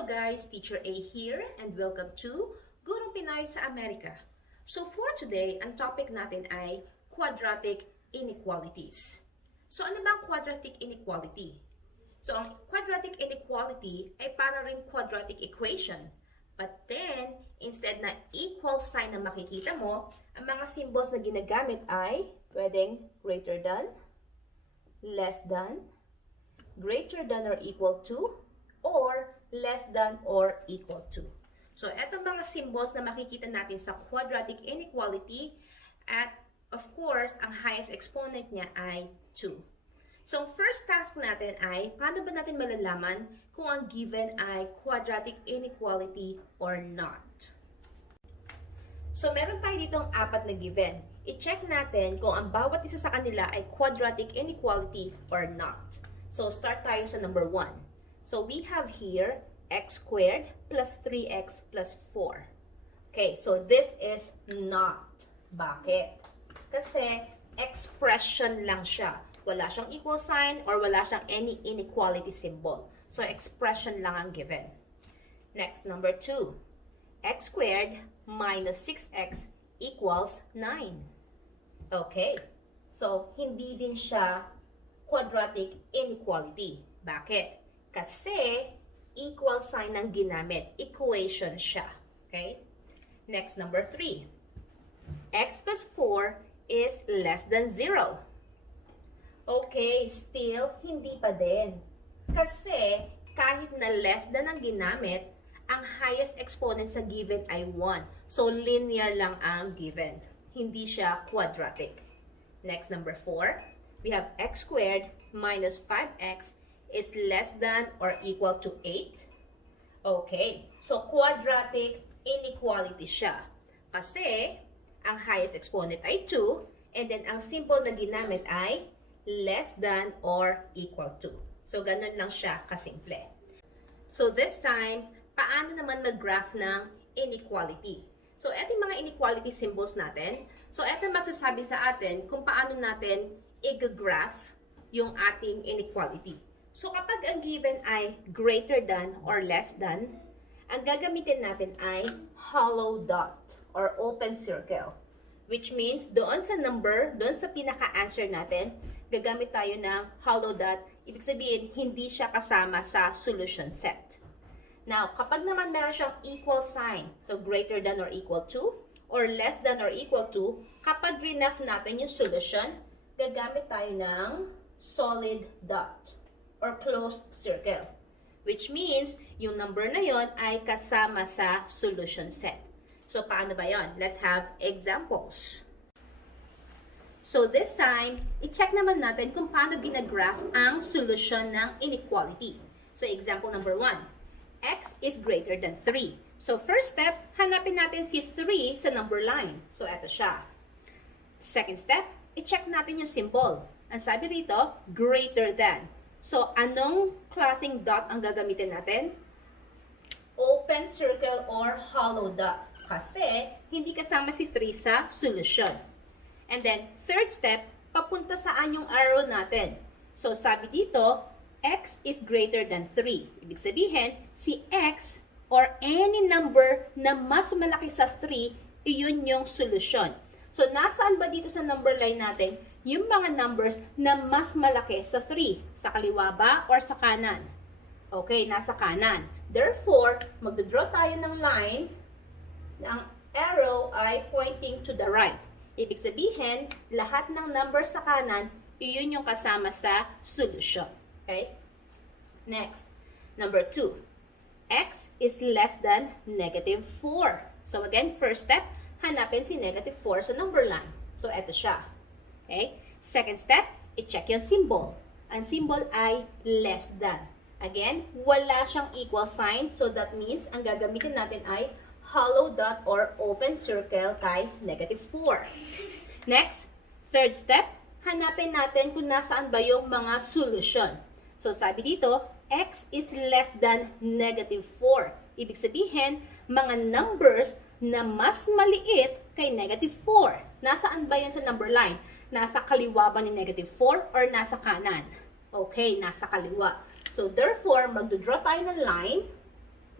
Hello guys, Teacher A here and welcome to Gurong Pinay sa Amerika. So for today, ang topic natin ay quadratic inequalities. So ano ba ang quadratic inequality? So ang quadratic inequality ay para rin quadratic equation. But then, instead na equal sign na makikita mo, ang mga symbols na ginagamit ay pwedeng greater than, less than, greater than or equal to, or less than or equal to. So, etong mga symbols na makikita natin sa quadratic inequality at of course, ang highest exponent niya ay 2. So, ang first task natin ay, paano ba natin malalaman kung ang given ay quadratic inequality or not? So, meron tayo ditong 4 na given. I-check natin kung ang bawat isa sa kanila ay quadratic inequality or not. So, start tayo sa number 1. So, we have here x squared plus 3x plus 4. Okay, so this is not. Bakit? Kasi expression lang siya. Wala siyang equal sign or wala siyang any inequality symbol. So, expression lang ang given. Next, number 2. X squared minus 6x equals 9. Okay. So, hindi din siya quadratic inequality. Bakit? Kasi equal sign ang ginamit. Equation siya. Okay? Next, number 3. X plus 4 is less than 0. Okay, still, hindi pa din. Kasi, kahit na less than ang ginamit, ang highest exponent sa given ay 1. So, linear lang ang given. Hindi siya quadratic. Next, number 4. We have x squared minus 5x is less than or equal to 8. Okay, so quadratic inequality siya. Kasi, ang highest exponent ay 2, and then ang symbol na ginamit ay less than or equal to. So, ganun lang siya kasimple. So, this time, paano naman mag-graph ng inequality? So, eto yung mga inequality symbols natin. So, eto magsasabi sa atin kung paano natin i-graph yung ating inequality. So, kapag ang given ay greater than or less than, ang gagamitin natin ay hollow dot or open circle. Which means, doon sa number, doon sa pinaka-answer natin, gagamit tayo ng hollow dot. Ibig sabihin, hindi siya kasama sa solution set. Now, kapag naman meron siyang equal sign, so greater than or equal to, or less than or equal to, kapag rinaf natin yung solution, gagamit tayo ng solid dot or closed circle. Which means, yung number na yon ay kasama sa solution set. So, paano ba yon? Let's have examples. So, this time, i-check naman natin kung paano ginagraph ang solution ng inequality. So, example number 1. X is greater than 3. So, first step, hanapin natin si 3 sa number line. So, eto siya. Second step, i-check natin yung symbol. Ang sabi rito, greater than. So, anong klaseng dot ang gagamitin natin? Open circle or hollow dot. Kasi, hindi kasama si 3 sa solution. And then, third step, papunta saan yung arrow natin? So, sabi dito, x is greater than 3. Ibig sabihin, si x or any number na mas malaki sa 3, iyon yung solution. So, nasaan ba dito sa number line natin yung mga numbers na mas malaki sa 3? Sa kaliwa ba or sa kanan? Okay, nasa kanan. Therefore, magdodraw tayo ng line na ang arrow ay pointing to the right. Ibig sabihin, lahat ng numbers sa kanan, iyon yung kasama sa solution. Okay? Next, number 2. X is less than negative 4. So again, first step, hanapin si negative 4 sa number line. So, eto siya. Okay? Second step, i-check yung symbol. Ang symbol ay less than. Again, wala siyang equal sign. So, that means, ang gagamitin natin ay hollow dot or open circle kay negative 4. Next, third step, hanapin natin kung nasaan ba yung mga solution. So, sabi dito, x is less than negative 4. Ibig sabihin, mga numbers na mas maliit kay negative 4. Nasaan ba yun sa number line? Nasa kaliwa ba ni negative 4 or nasa kanan? Okay, nasa kaliwa. So, therefore, magdodraw tayo ng line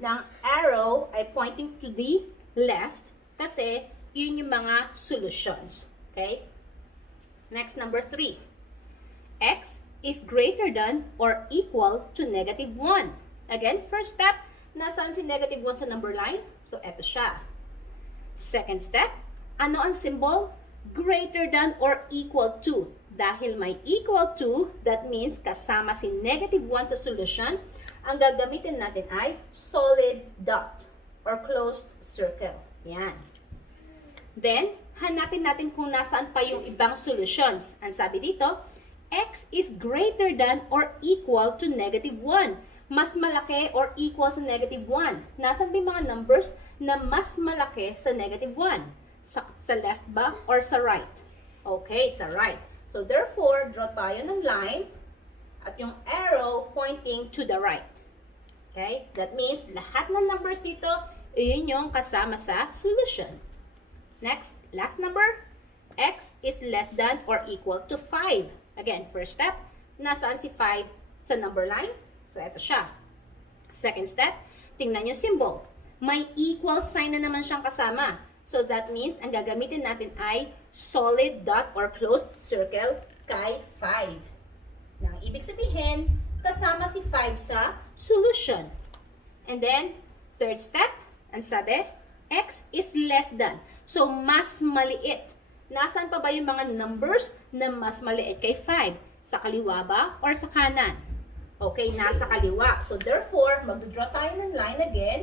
ng arrow ay pointing to the left kasi yun yung mga solutions. Okay? Next, number 3. X is greater than or equal to negative 1. Again, first step, nasaan si negative 1 sa number line? So, eto siya. Second step, ano ang symbol? Greater than or equal to. Dahil may equal to, that means kasama si negative 1 sa solution, ang gagamitin natin ay solid dot or closed circle. Yan. Then, hanapin natin kung nasaan pa yung ibang solutions. Ang sabi dito, x is greater than or equal to negative 1. Mas malaki or equal sa negative 1. Nasaan ba yung mga numbers na mas malaki sa negative 1? Sa left ba or sa right? Okay, sa right. So, therefore, draw tayo ng line at yung arrow pointing to the right. Okay? That means, lahat ng numbers dito, yun yung kasama sa solution. Next, last number, x is less than or equal to 5. Again, first step, nasaan si 5 sa number line? So, eto siya. Second step, tingnan yung symbol. May equal sign na naman siyang kasama. So, that means, ang gagamitin natin ay solid dot or closed circle kay 5. Nang ibig sabihin, kasama si 5 sa solution. And then, third step, ang sabi, x is less than. So, mas maliit. Nasaan pa ba yung mga numbers na mas maliit kay 5? Sa kaliwa ba or sa kanan? Okay, nasa kaliwa. So, therefore, mag-draw tayo ng line again,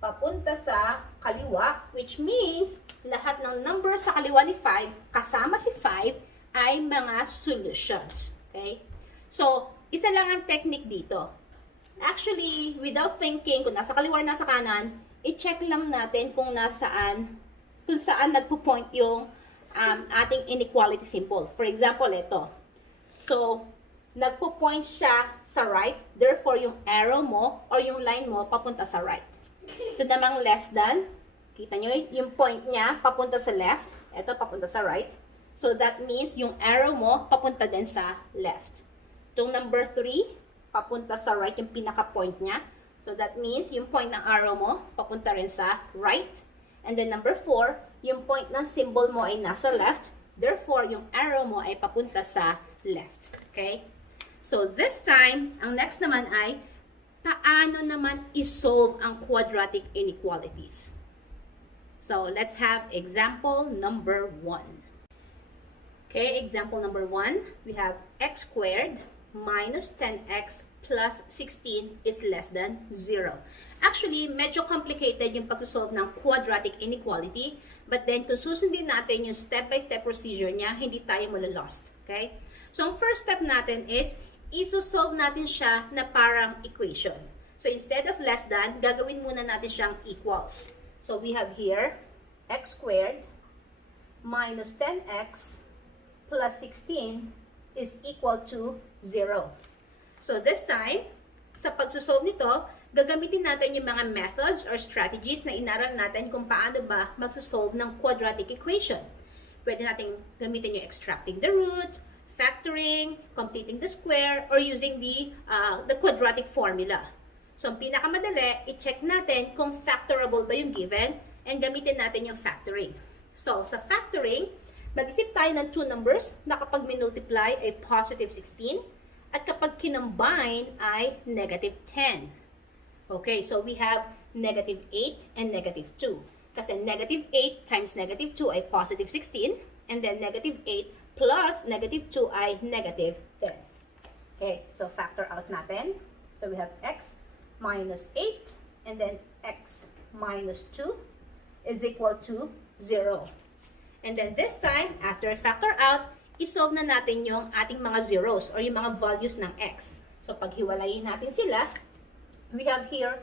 papunta sa kaliwa, which means, lahat ng numbers sa kaliwa ni 5, kasama si 5, ay mga solutions. Okay? So, isa lang ang technique dito. Actually, without thinking, kung nasa kaliwa or nasa kanan, i-check lang natin kung saan nagpo-point yung ating inequality symbol. For example, ito. So, nagpo-point siya sa right, therefore yung arrow mo or yung line mo papunta sa right. Ito namang less than, kita nyo, yung point niya papunta sa left, ito papunta sa right. So, that means yung arrow mo papunta din sa left. Itong number 3, papunta sa right yung pinaka-point niya. So, that means yung point ng arrow mo papunta rin sa right. And then number 4, yung point ng symbol mo ay nasa left. Therefore, yung arrow mo ay papunta sa left. Okay? So, this time, ang next naman ay, paano naman isolve ang quadratic inequalities? So, let's have example number 1. Okay, example number 1, we have x squared minus 10x plus 16 is less than 0. Actually, medyo complicated yung pag-solve ng quadratic inequality, but then kung susundin natin yung step-by-step procedure niya, hindi tayo malalost. Okay? So, ang first step natin is, isosolve natin siya na parang equation. So, instead of less than, gagawin muna natin siyang equals. So, we have here, x squared minus 10x plus 16 is equal to 0. So, this time, sa pagsosolve nito, gagamitin natin yung mga methods or strategies na inaral natin kung paano ba magsosolve ng quadratic equation. Pwede natin gamitin yung extracting the root, factoring, completing the square, or using the quadratic formula. So, ang pinakamadali, i-check natin kung factorable ba yung given and gamitin natin yung factoring. So, sa factoring, mag-isip tayo ng two numbers na kapag minultiply ay positive 16 at kapag kinombine ay negative 10. Okay, so we have negative 8 and negative 2. Kasi negative 8 times negative 2 ay positive 16 and then negative 8 plus negative 2 ay negative 10. Okay, so factor out natin. So we have x minus 8 and then x minus 2 is equal to 0. And then this time, after factor out, isolve na natin yung ating mga zeros or yung mga values ng x. So paghiwalayin natin sila, we have here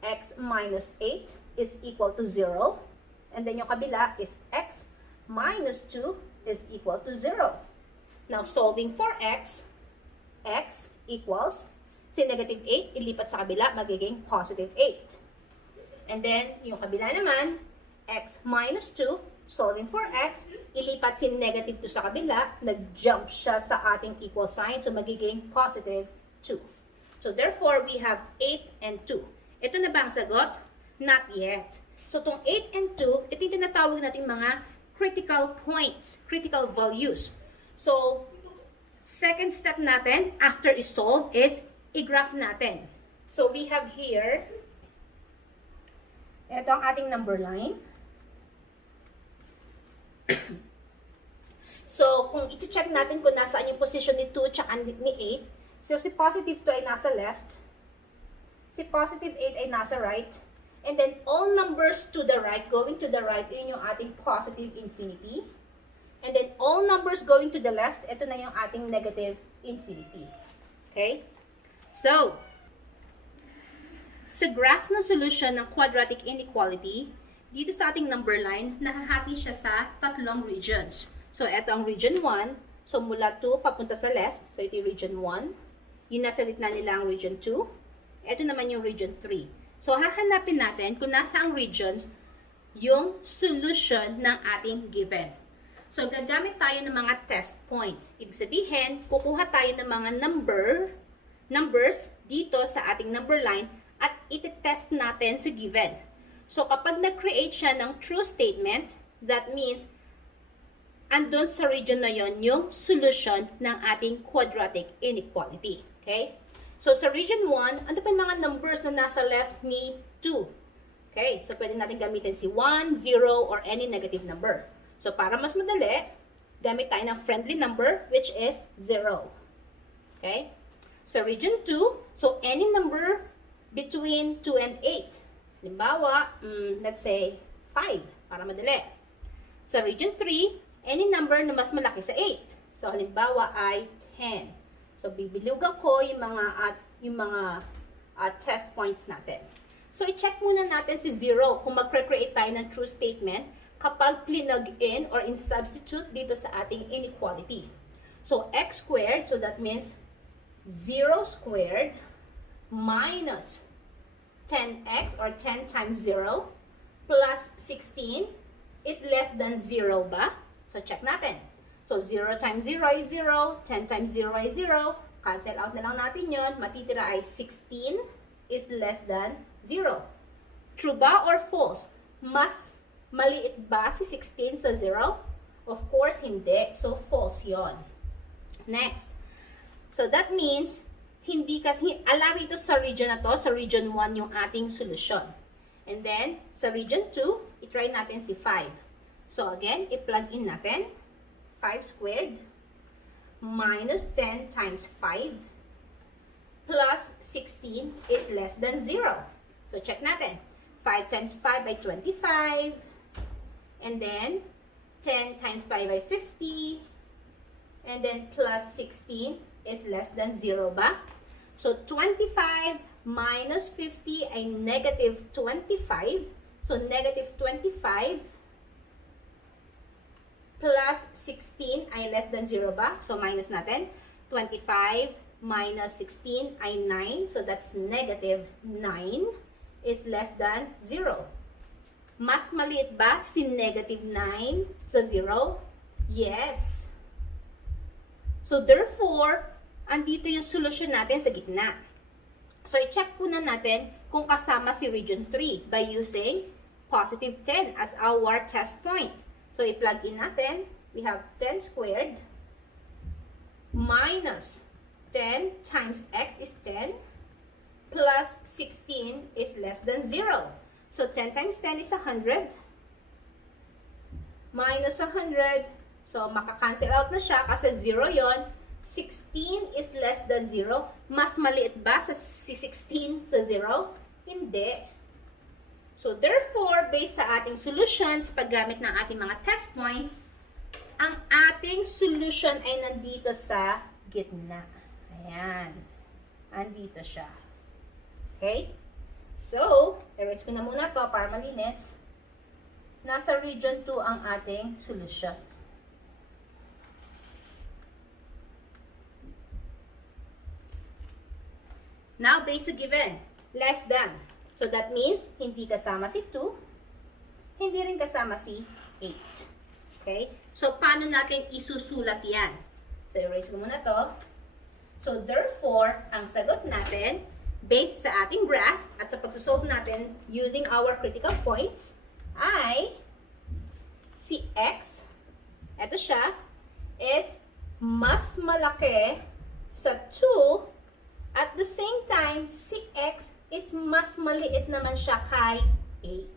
x minus 8 is equal to 0. And then yung kabila is x minus 2 is equal to 0. Now, solving for x equals, si negative 8, ilipat sa kabila, magiging positive 8. And then, yung kabila naman, x minus 2, solving for x, ilipat si negative 2 sa kabila, nag-jump siya sa ating equal sign, so magiging positive 2. So, therefore, we have 8 and 2. Ito na ba ang sagot? Not yet. So, itong 8 and 2, ito yung tinatawag nating mga critical points, critical values. So, second step natin after isolve is i-graph natin. So, we have here, ito ang ating number line. So, kung i-check natin kung nasaan yung position ni 2 tsaka ni 8, so si positive 2 ay nasa left, si positive 8 ay nasa right, and then all numbers to the right, going to the right, yun yung ating positive infinity. And then all numbers going to the left, ito na yung ating negative infinity. Okay? So, sa graph na solution ng quadratic inequality, dito sa ating number line, nahahati siya sa tatlong regions. So, ito ang region 1. So, mula 2 papunta sa left. So, ito yung region 1. Yung nasa gitna nila ang region 2. Ito naman yung region 3. So, hahanapin natin kung nasa ang regions yung solution ng ating given. So, gagamit tayo ng mga test points. Ibig sabihin, kukuha tayo ng mga numbers dito sa ating number line at iti-test natin sa given. So, kapag nag-create siya ng true statement, that means andun sa region na yon yung solution ng ating quadratic inequality. Okay? So, sa region 1, ano pa yung mga numbers na nasa left ni 2? Okay? So, pwede natin gamitin si 1, 0, or any negative number. So, para mas madali, gamit tayo ng friendly number, which is 0. Okay? Sa region 2, so any number between 2 and 8. Halimbawa, let's say 5, para madali. Sa region 3, any number na mas malaki sa 8. So, halimbawa ay 10. So, bibilugan ko yung mga test points natin. So, i-check muna natin si 0 kung mag-create tayo ng true statement kapag plinug in or in substitute dito sa ating inequality. So, x squared, so that means 0 squared minus 10x or 10 times 0 plus 16 is less than 0 ba? So, check natin. So, 0 times 0 ay 0, 10 times 0 ay 0, cancel out na lang natin yon. Matitira ay 16 is less than 0. True ba or false? Mas maliit ba si 16 sa 0? Of course, hindi. So, false yon. Next. So, that means, ala rito sa region na to, sa region 1 yung ating solution. And then, sa region 2, itry natin si 5. So, again, i-plug in natin. 5 squared minus 10 times 5 plus 16 is less than 0. So, check natin. 5 times 5 ay 25. And then, 10 times 5 ay 50. And then, plus 16 is less than 0 ba? So, 25 minus 50 ay negative 25. So, negative 25 plus 16 ay less than 0 ba? So, minus natin. 25 minus 16 ay 9. So, that's negative 9 is less than 0. Mas maliit ba si negative 9 sa 0? Yes. So, therefore, andito yung solution natin sa gitna. So, i-check po na natin kung kasama si region 3 by using positive 10 as our test point. So, i-plug in natin. We have 10 squared minus 10 times x is 10 plus 16 is less than 0. So, 10 times 10 is 100 minus 100. So, maka-cancel out na siya kasi 0 yon. 16 is less than 0. Mas maliit ba sa si 16 sa 0? Hindi. So, therefore, based sa ating solutions, paggamit ng ating mga test points, ang ating solution ay nandito sa gitna. Ayan. Andito siya. Okay? So, erase ko na muna to para malinis. Nasa region 2 ang ating solution. Now, basic given. Less than. So, that means, hindi kasama si 2, hindi rin kasama si 8. Okay? So, paano natin isusulat yan? So, erase ko muna to. So, therefore, ang sagot natin, based sa ating graph at sa pagsosolve natin using our critical points ay si x, eto siya, is mas malaki sa 2 at the same time, si x is mas maliit naman siya kay 8.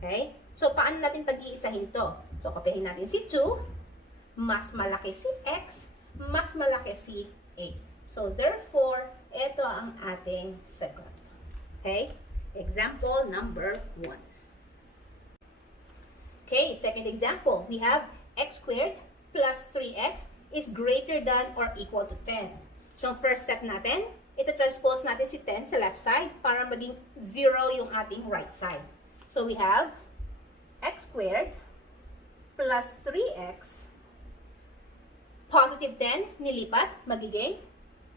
Okay? So, paano natin pag-iisahin to? So, kopyahin natin si 2, mas malaki si x, mas malaki si 8. So, therefore, ito ang ating sagot. Okay? Example number 1. Okay, second example. We have x squared plus 3x is greater than or equal to 10. So, first step natin, ito transpose natin si 10 sa left side para maging 0 yung ating right side. So, we have x squared plus 3x, positive 10, nilipat, magiging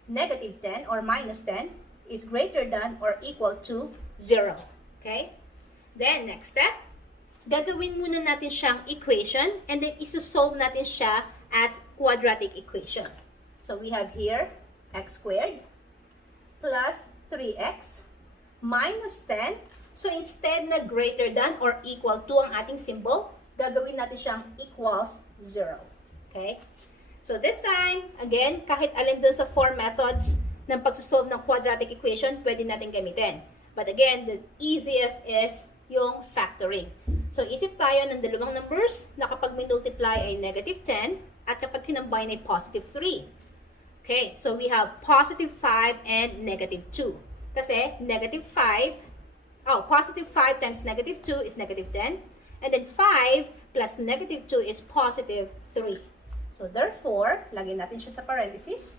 negative 10 or minus 10 is greater than or equal to 0. Okay? Then, next step, gagawin muna natin siyang equation and then isosolve natin siya as quadratic equation. So, we have here x squared plus 3x minus 10. So, instead na greater than or equal to ang ating symbol, gagawin natin siyang equals 0. Okay? So, this time, again, kahit alin dun sa 4 methods ng pagsosolve ng quadratic equation, pwede natin gamitin. But again, the easiest is yung factoring. So, isip tayo ng dalawang numbers na kapag multiply ay negative 10 at kapag kinambine ay positive 3. Okay, so we have positive 5 and negative 2. Kasi negative 5, positive 5 times negative 2 is negative 10. And then 5 plus negative 2 is positive 3. So, therefore, lagyan natin siya sa parenthesis.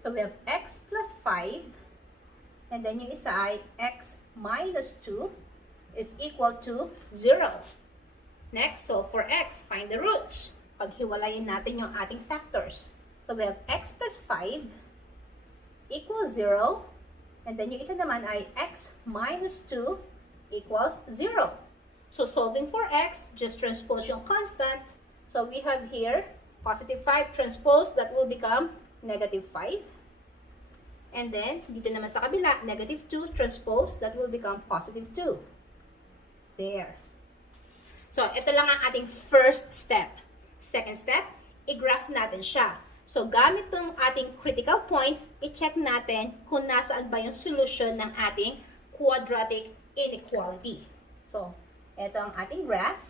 So, we have x plus 5. And then yung isa ay x minus 2 is equal to 0. Next, so for x, find the roots. Paghiwalayin natin yung ating factors. So, we have x plus 5 equals 0. And then yung isa naman ay x minus 2 equals 0. So, solving for x, just transpose yung constant. So, we have here positive 5 transpose, that will become negative 5. And then, dito naman sa kabila, negative 2 transpose, that will become positive 2. There. So, ito lang ang ating first step. Second step, i-graph natin siya. So, gamit tong ating critical points, i-check natin kung nasaan ba yung solution ng ating quadratic inequality. So, ito ang ating graph.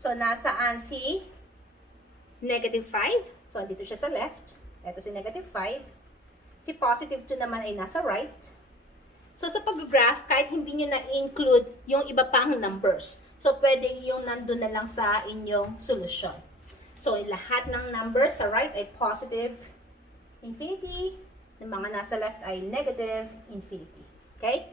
So, nasaan si negative 5? So, dito siya sa left. Ito si negative 5. Si positive 2 naman ay nasa right. So, sa pag-graph, kahit hindi nyo na-include yung iba pang numbers. So, pwede yung nandun na lang sa inyong solution. So, lahat ng numbers sa right ay positive infinity. Yung mga nasa left ay negative infinity. Okay?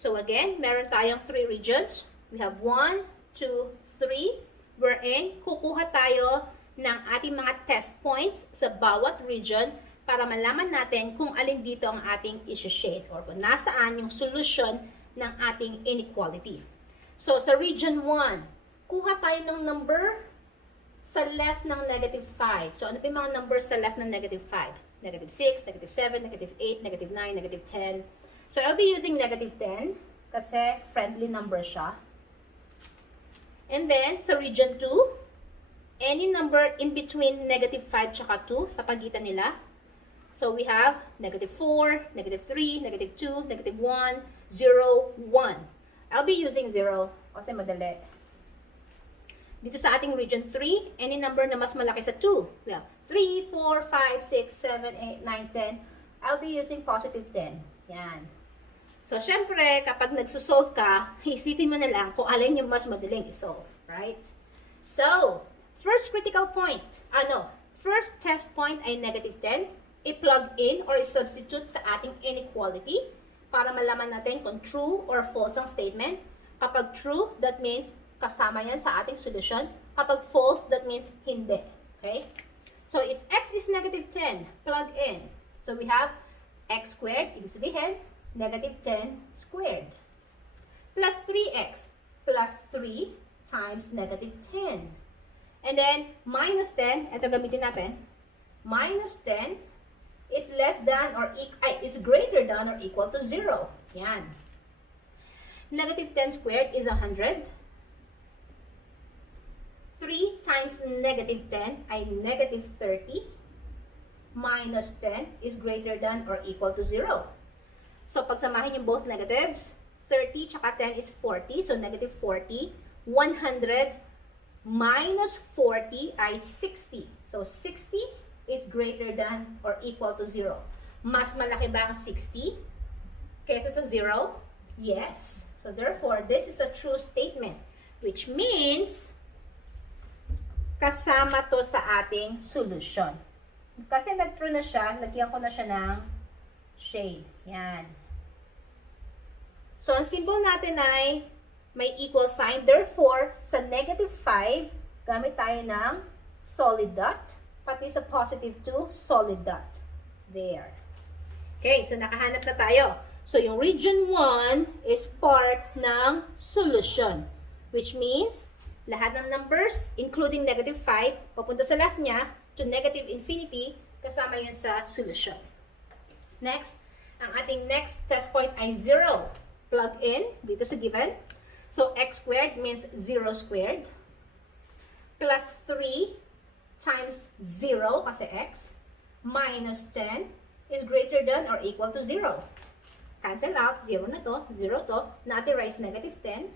So, again, meron tayong 3 regions. We have 1, 2, 3. Wherein, kukuha tayo ng ating mga test points sa bawat region para malaman natin kung alin dito ang ating isi-shade or kung nasaan yung solution ng ating inequality. So, sa region 1, kuha tayo ng number sa left ng negative 5. So, ano pa yung mga numbers sa left ng negative 5? Negative 6, negative 7, negative 8, negative 9, negative 10. So, I'll be using negative 10 kasi friendly number siya. And then, sa region 2, any number in between negative 5 tsaka 2 sa pagitan nila. So, we have negative 4, negative 3, negative 2, negative 1, 0, 1. I'll be using 0 kasi madali. Dito sa ating region 3, any number na mas malaki sa 2. We have 3, 4, 5, 6, 7, 8, 9, 10. I'll be using positive 10. Yan. So, syempre, kapag nagsosolve ka, isipin mo na lang kung alin yung mas madaling isolve. Right? So, first critical point. First test point ay negative 10. I-plug in or i-substitute sa ating inequality para malaman natin kung true or false ang statement. Kapag true, that means kasama yan sa ating solution. Kapag false, that means hindi. Okay? So, if x is negative 10, plug in. So, we have x squared, ibig sabihin, negative 10 squared. Plus 3x plus 3 times negative 10. And then, minus 10, ito gamitin natin, minus 10 is less than or is greater than or equal to 0. Yan. Negative 10 squared is 100. 3 times negative 10 ay negative 30. Minus 10 is greater than or equal to 0. So, pagsamahin yung both negatives, 30 tsaka 10 is 40. So, negative 40. 100 minus 40 ay 60. So, 60 is greater than or equal to 0. Mas malaki ba ang 60 kaysa sa 0? Yes. So, therefore, this is a true statement. Which means, kasama to sa ating solution. Kasi nag-true na siya, lagyan ko na siya ng shade. Yan. So, ang symbol natin ay may equal sign. Therefore, sa negative 5, gamit tayo ng solid dot. Pati sa positive 2, solid dot. There. Okay, so nakahanap na tayo. So, yung region 1 is part ng solution. Which means, lahat ng numbers, including negative 5, papunta sa left niya, to negative infinity, kasama yun sa solution. Next, ang ating next test point ay 0. Plug in dito sa given. So, x squared means 0 squared. Plus 3 times 0, kasi x, minus 10 is greater than or equal to 0. Cancel out, 0 na to, 0 to, natirize negative 10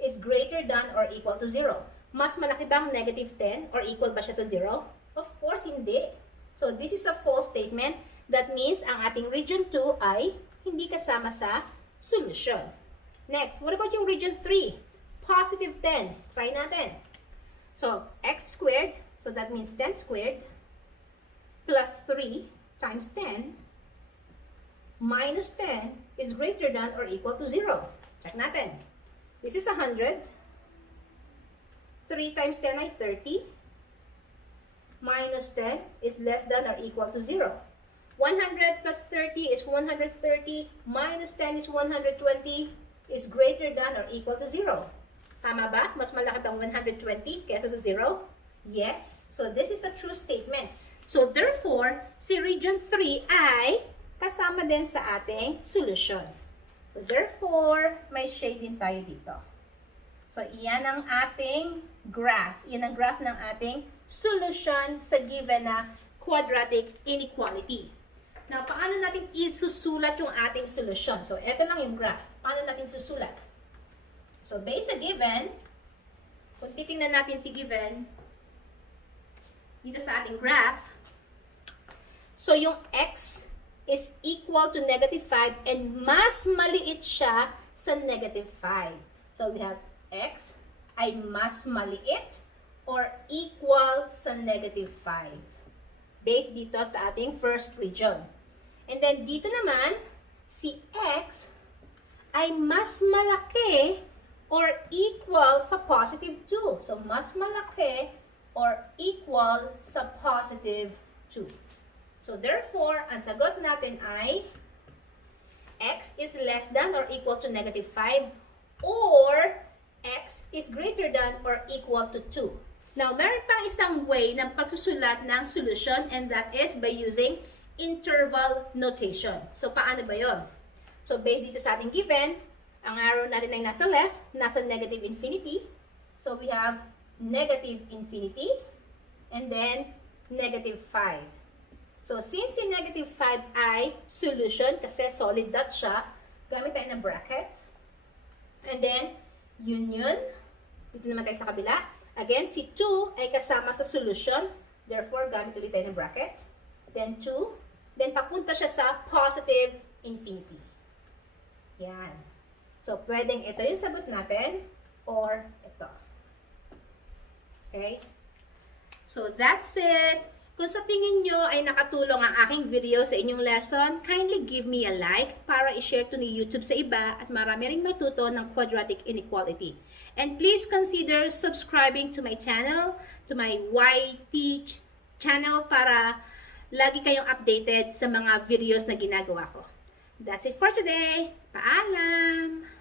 is greater than or equal to 0. Mas malaki bang negative 10 or equal ba siya sa 0? Of course, hindi. So, this is a false statement. That means, ang ating region 2 ay hindi kasama sa solution. Next, what about yung region 3? Positive 10. Try natin. So, x squared, so that means 10 squared, plus 3 times 10, minus 10 is greater than or equal to 0. Check natin. This is 100. 3 times 10 ay 30. Minus 10 is less than or equal to 0. 100 plus 30 is 130. Minus 10 is 120. Is greater than or equal to 0. Tama ba? Mas malaki bang 120 kaysa sa 0? Yes. So, this is a true statement. So, therefore, si region 3 ay kasama din sa ating solution. So, therefore, may shade din tayo dito. So, iyan ang ating graph. Iyan ang graph ng ating solution sa given na quadratic inequality. Now, paano natin isusulat yung ating solution? So, ito lang yung graph. Paano natin susulat? So, based sa given, kung titingnan natin si given, dito sa ating graph, so yung x is equal to negative 5 and mas maliit siya sa negative 5. So, we have x ay mas maliit or equal sa negative 5. Based dito sa ating first region. And then, dito naman, si x ay mas malaki or equal sa positive 2. So, mas malaki or equal sa positive 2. So, therefore, ang sagot natin ay x is less than or equal to negative 5 or x is greater than or equal to 2. Now, meron pang isang way ng pagsusulat ng solution and that is by using interval notation. So, paano ba yon? So, based dito sa ating given, ang arrow natin ay nasa left, nasa negative infinity. So, we have negative infinity and then negative 5. So, since si negative 5 ay solution, kasi solid dot siya, gamit tayo ng bracket. And then, union. Dito naman tayo sa kabila. Again, si 2 ay kasama sa solution. Therefore, gamit ulit tayo ng bracket. Then 2. Then, papunta siya sa positive infinity. Yan. So, pwedeng ito yung sagot natin or ito. Okay? So, that's it. Kung sa tingin nyo ay nakatulong ang aking video sa inyong lesson, kindly give me a like para i-share to ni YouTube sa iba at marami ring matuto ng quadratic inequality. And please consider subscribing to my channel, to my YT channel para lagi kayong updated sa mga videos na ginagawa ko. That's it for today. Paalam!